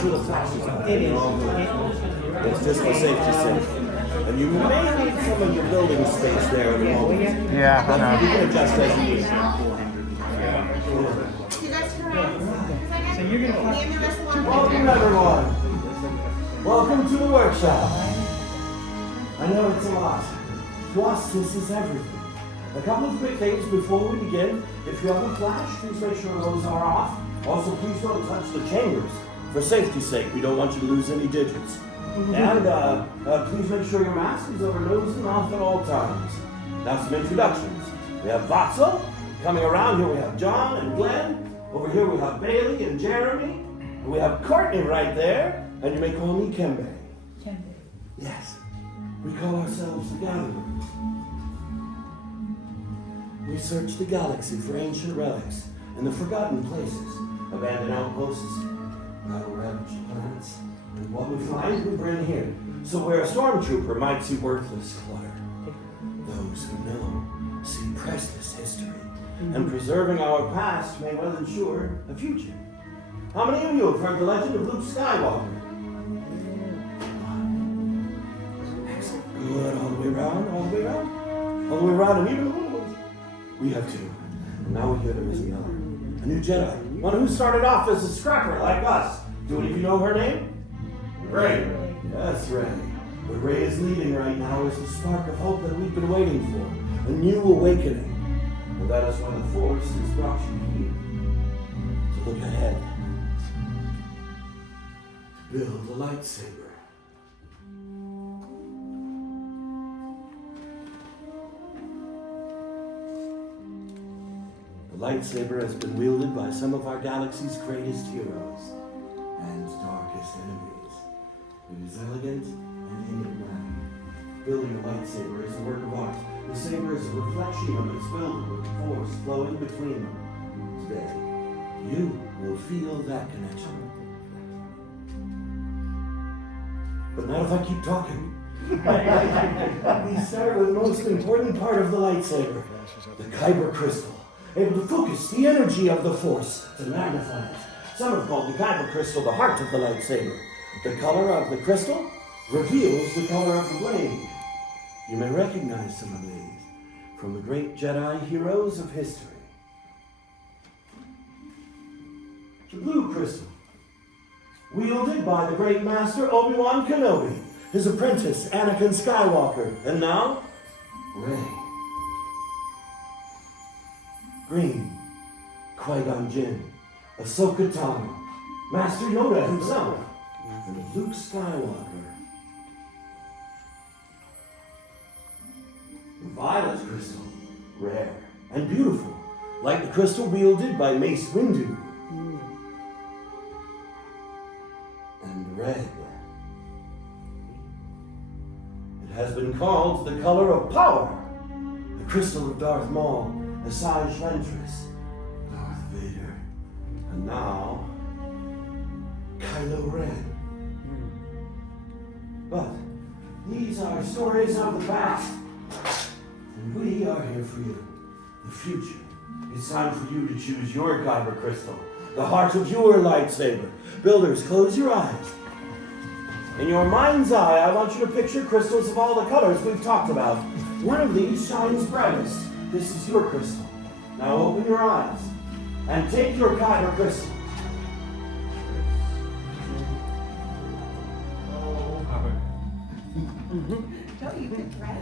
sure the flashes are all good. It's just for safety's sake. And you may need some of your building space there in a moment. Yeah, But you can adjust as you need. Welcome, everyone. Welcome to the workshop. I know it's a lot. To us, this is everything. A couple of quick things before we begin. If you have a flash, please make sure those are off. Also, please don't touch the chambers. For safety's sake, we don't want you to lose any digits. And please make sure your mask is over nose and mouth at all times. Now some introductions. We have Vatso. Coming around here we have John and Glenn. Over here we have Bailey and Jeremy. And we have Courtney right there. And you may call me Kembe. Kembe. Yes. We call ourselves the Gatherers. We search the galaxy for ancient relics in the forgotten places, abandoned outposts, battle-ravaged planets. And what we find, we bring here. So where a stormtrooper might see worthless clutter, those who know see priceless history. And preserving our past may well ensure a future. How many of you have heard the legend of Luke Skywalker? Excellent. Good. All the way around, all the way around. All the way around, and even the little ones. We have two. And now we hear there is another. A new Jedi. One who started off as a scrapper like us. Do any of you know her name? Ray. Yes, Ray. What Ray is leading right now is the spark of hope that we've been waiting for. A new awakening. And that is why the Force has brought you here. To look ahead. To build a lightsaber. The lightsaber has been wielded by some of our galaxy's greatest heroes and darkest enemies. It is elegant and enigmatic. Building a lightsaber is a work of art. The saber is a reflection of its builder with force flowing between them. Today, you will feel that connection. But not if I keep talking. We start with the most important part of the lightsaber, the Kyber Crystal. Able to focus the energy of the Force to magnify it. Some have called the Kyber Crystal the heart of the lightsaber. The color of the crystal reveals the color of the blade. You may recognize some of these from the great Jedi heroes of history. The blue crystal, wielded by the great master Obi-Wan Kenobi, his apprentice Anakin Skywalker, and now, Rey. Green, Qui-Gon Jinn, Ahsoka Tano, Master Yoda himself, and Luke Skywalker. The violet crystal, rare and beautiful, like the crystal wielded by Mace Windu. And red. It has been called the color of power, the crystal of Darth Maul, Asajj Ventress, Darth Vader, and now, Kylo Ren. But these are stories of the past, and we are here for you, the future. It's time for you to choose your Kyber Crystal, the heart of your lightsaber. Builders, close your eyes. In your mind's eye, I want you to picture crystals of all the colors we've talked about. One of these shines brightest. This is your crystal. Now open your eyes and take your Kyber Crystal. Don't you think, right?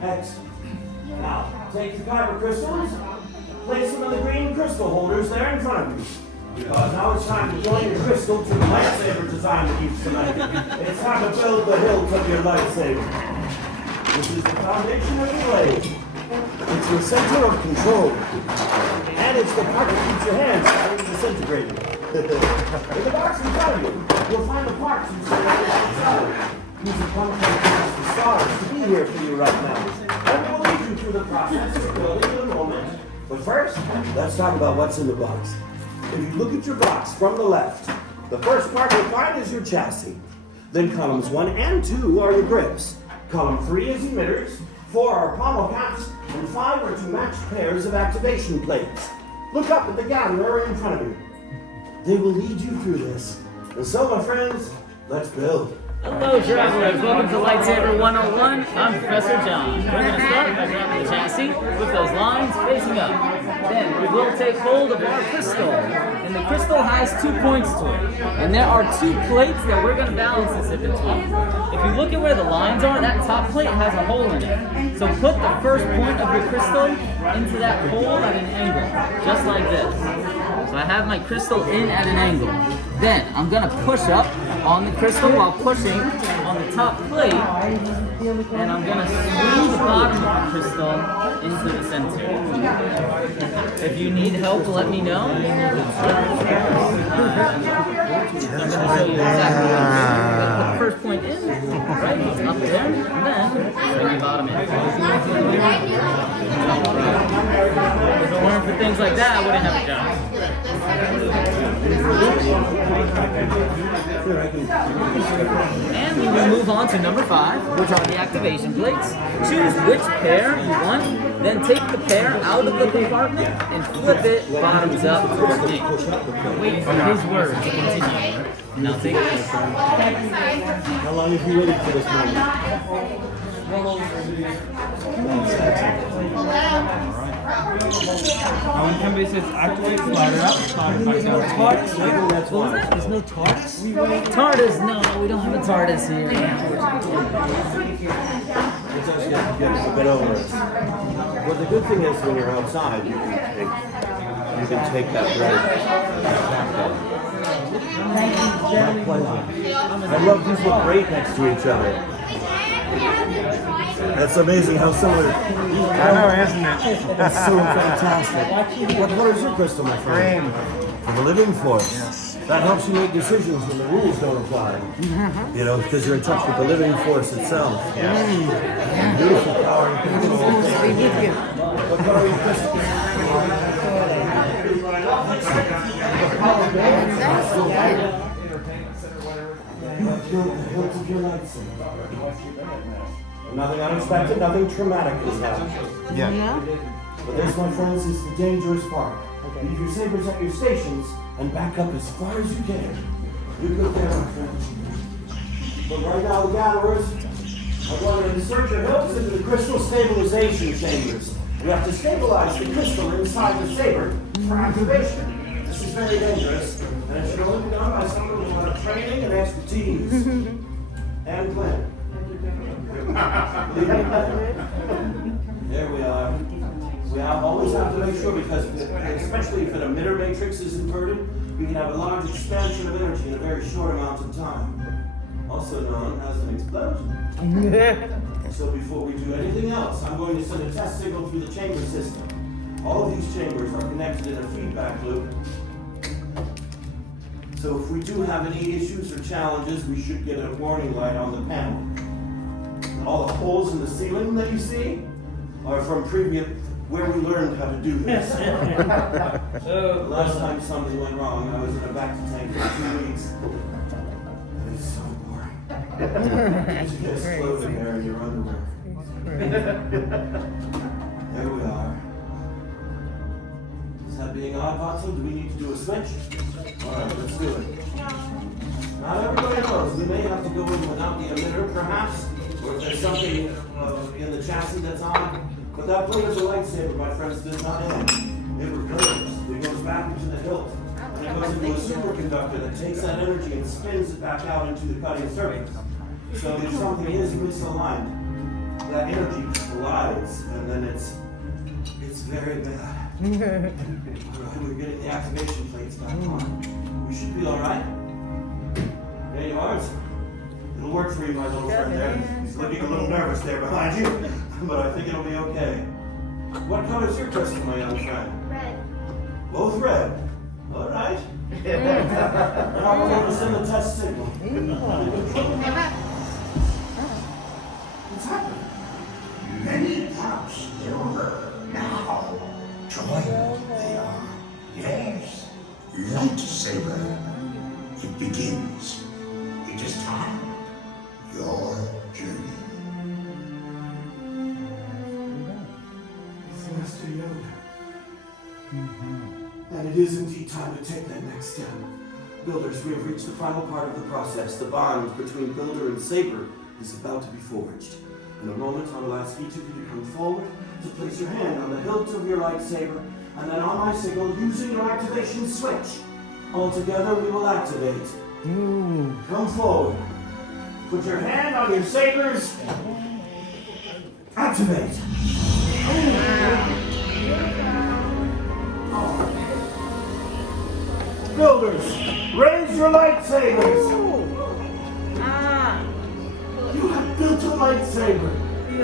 Excellent. Now, take the Kyber crystals, place them in the green crystal holders there in front of you. Because now it's time to join your crystal to the lightsaber design that you've selected. It's time to build the hilt of your lightsaber. This is the foundation of the blade. It's your center of control. And it's the part that keeps your hands from disintegrating. In the box in front of you, you'll find the parts you selected inside. using across the stars to be here for you right now. And we'll lead you through the process of building in a moment. But first, let's talk about what's in the box. If you look at your box from the left, the first part you'll find is your chassis. Then columns 1 and 2 are your grips. Column 3 is emitters, 4 are pommel caps, and 5 are 2 matched pairs of activation plates. Look up at the gallery in front of you. They will lead you through this. And so, my friends, let's build. Hello travelers, welcome to Lightsaber 101. I'm Professor John. We're going to start by grabbing the chassis with those lines facing up. Then we will take hold of our crystal. And the crystal has 2 points to it. And there are 2 plates that we're going to balance this in between. If you look at where the lines are, that top plate has a hole in it. So put the first point of your crystal into that hole at an angle, just like this. So I have my crystal in at an angle. Then I'm going to push up on the crystal while pushing on the top plate, and I'm going to squeeze the bottom of the crystal into the center. If you need help, let me know. I'm going to show you exactly what to do. Put the first point in, right, it's up there, and then bring the bottom in. If it weren't for things like that, I wouldn't have a job. And we will move on to number 5, which are the activation plates. Choose which pair you want, then take the pair out of the compartment and flip it bottoms up towards me. Wait for his word to continue. Now take this. How long have you waited for this moment? Somebody says activate slider up, slider back down. TARDIS? What was that? There's no TARDIS? TARDIS? No, we don't have a TARDIS here. It's actually a bit over it. Well, the good thing is when you're outside, you can take that break. My pleasure. I love these look great next to each other. That's amazing how similar. I know, isn't it? That's so fantastic. What color is your crystal, my friend? Green. For the living force. Yes. That helps you make decisions when the rules don't apply. You know, because you're in touch with the living force itself. Yes. Beautiful power and control. What color is your crystal? You have built the hilt of your lightsaber. Nothing unexpected, nothing traumatic has happened. Yeah. But this, my friends, is the dangerous part. Leave your sabers at your stations and back up as far as you can. You go there, my friends. But right now, the gatherers are going to insert your hilts into the crystal stabilization chambers. You have to stabilize the crystal inside the saber for activation. This is very dangerous, and it should only be done by someone with a lot of training and expertise. And plan. There we are. We always have to make sure, because especially if an emitter matrix is inverted, we can have a large expansion of energy in a very short amount of time, also known as an explosion. So before we do anything else, I'm going to send a test signal through the chamber system. All of these chambers are connected in a feedback loop. So if we do have any issues or challenges, we should get a warning light on the panel. All the holes in the ceiling that you see are from previous, where we learned how to do this. The last time something went wrong, I was in a bacta tank for 2 weeks. And it's so boring. You just floating there in your underwear. There we are. Is that being odd, Watson? Do we need to do a switch? Alright, let's do it. Not everybody knows. We may have to go in without the emitter, perhaps. Or if there's something in the chassis that's on. But that plate of the lightsaber, my friends, does not end. It recurves. It goes back into the hilt. And it goes into a superconductor that takes that energy and spins it back out into the cutting surface. So if something is misaligned, that energy collides, and then it's very bad. Alright, we're getting the activation plates back on. We should be alright. There you are. It'll work for you, my little friend there. He's looking a little nervous there behind you, but I think it'll be okay. What color is your crystal, my young friend? Red. Both red. All right. Now we're going to send the test signal. What's happening? Many perhaps silver now. Join they are. Yes. Lightsaber. It begins. It is time. Your journey. It's Master Yoda. And it is indeed time to take that next step. Builders, we have reached the final part of the process. The bond between Builder and Saber is about to be forged. In a moment, I will ask each of you to come forward, to place your hand on the hilt of your lightsaber, and then on my signal, using your activation switch, all together we will activate. Come forward. Put your hand on your sabers. Activate. Builders, raise your lightsabers. You have built a lightsaber,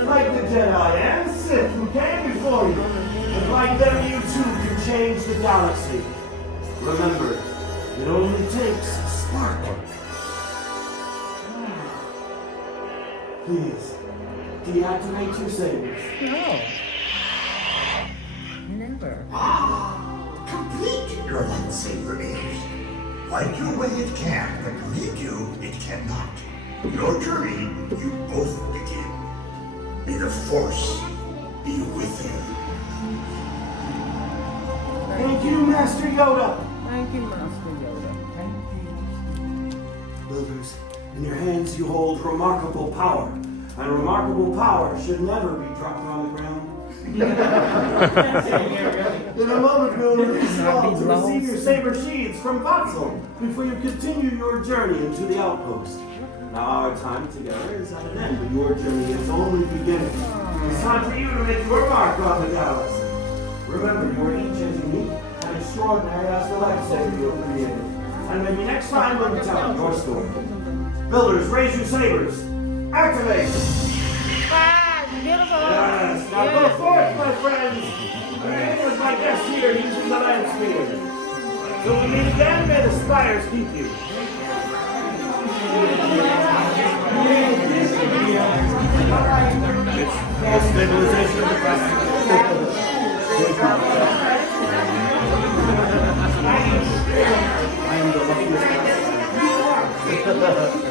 like the Jedi and Sith who came before you. And like them, you too can change the galaxy. Remember, it only takes a spark. Please, deactivate your sabers. No. Never. Complete your lightsaber is. Wipe you away it can, but lead you it cannot. Your journey, you both begin. May the Force be with you. Thank you, Master Yoda. Thank you, Master Yoda. Thank you. Builders, in your hands you hold remarkable power. And remarkable power should never be dropped on the ground. In a moment, we'll release you all to receive your saber sheaths from Vatzel before you continue your journey into the outpost. Now, our time together is at an end, but your journey is only beginning. It's time for you to make your mark on the galaxy. Remember, you are each as unique and extraordinary as the lightsaber you have created. And maybe next time we'll be telling your story. Builders, raise your sabers. Activate! Beautiful. Yes, now go forth, my friends. Remain with my guest here using the land speeder. Till we meet again, may the spires keep you. It's the stabilization of the crystal. I am the luckiest person.